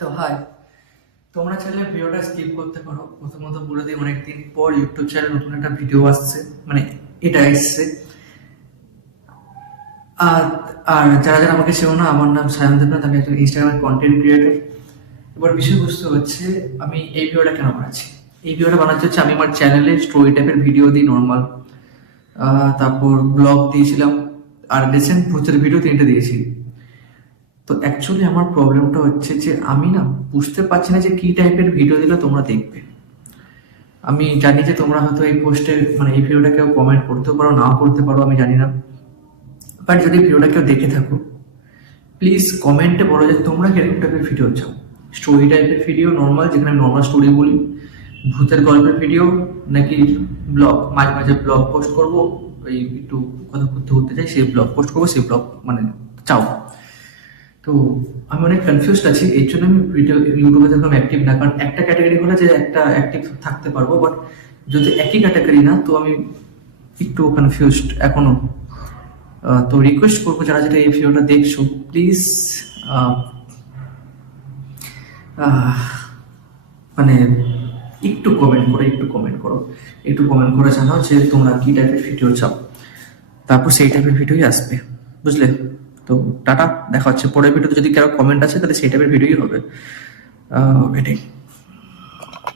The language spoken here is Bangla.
তো হাই, তোমরা চাইলে ভিডিওটা স্কিপ করতে পারো। প্রথমত বলে দিই, অনেকদিন পর ইউটিউব চ্যানেলে নতুন একটা ভিডিও আসছে, মানে এটা এসছে। আর আর যারা যারা আমাকে চেনো না, আমার নাম সায়ন দেবনাথ, আমি একজন ইনস্টাগ্রামের কন্টেন্ট ক্রিয়েটর। এবার বিষয়বস্তু হচ্ছে, আমি এই ভিডিওটা কেন বানাচ্ছি। এই ভিডিওটা বানাচ্ছি হচ্ছে, আমি আমার চ্যানেলে স্টোরি টাইপের ভিডিও দিই নর্মাল, তারপর ব্লগ দিয়েছিলাম, আর রিসেন্ট ভূতের ভিডিও 3টে দিয়েছি। তো অ্যাকচুয়ালি আমার প্রবলেমটা হচ্ছে যে আমি না বুঝতে পারছি না যে কি টাইপের ভিডিও দিলে তোমরা দেখবে। আমি জানি যে তোমরা হয়তো এই পোস্টে, মানে এই ভিডিওটা কেউ কমেন্ট করতেও পারো, নাও করতে পারো, আমি জানি না। বাট যদি ভিডিওটা কেউ দেখে থাকো, প্লিজ কমেন্টে বলো যে তোমরা কিরকম টাইপের ভিডিও চাও। স্টোরি টাইপের ভিডিও নর্মাল, যেখানে নর্মাল স্টোরি বলি, ভূতের গল্পের ভিডিও, নাকি ব্লগ, মাঝে মাঝে ব্লগ পোস্ট করবো, ওই একটু কথা করতে করতে চাই, সেই ব্লগ পোস্ট করবো, সেই ব্লগ মানে চাও। তো আমি অনেক কনফিউজড আছি, এই জন্য আমি ভিডিও ইউটিউবে যেরকম অ্যাক্টিভ না, কারণ একটা ক্যাটাগরি হলে যে একটা অ্যাক্টিভ থাকতে পারবো, বাট যদি একই ক্যাটাগরি না, তো আমি একটু কনফিউজড এখনো। তো রিকোয়েস্ট করবো, যারা যেটা এই ভিডিওটা দেখছো, প্লিজ মানে একটু কমেন্ট করে জানাও যে তোমরা কি টাইপের ভিডিও চাও, তারপর সেই টাইপের ভিডিওই আসবে, বুঝলে? তো টাটা, দেখা হচ্ছে পরের ভিডিওতে। যদি কারো কমেন্ট আছে তাহলে সেই টাইপের ভিডিওই হবে। এটাই।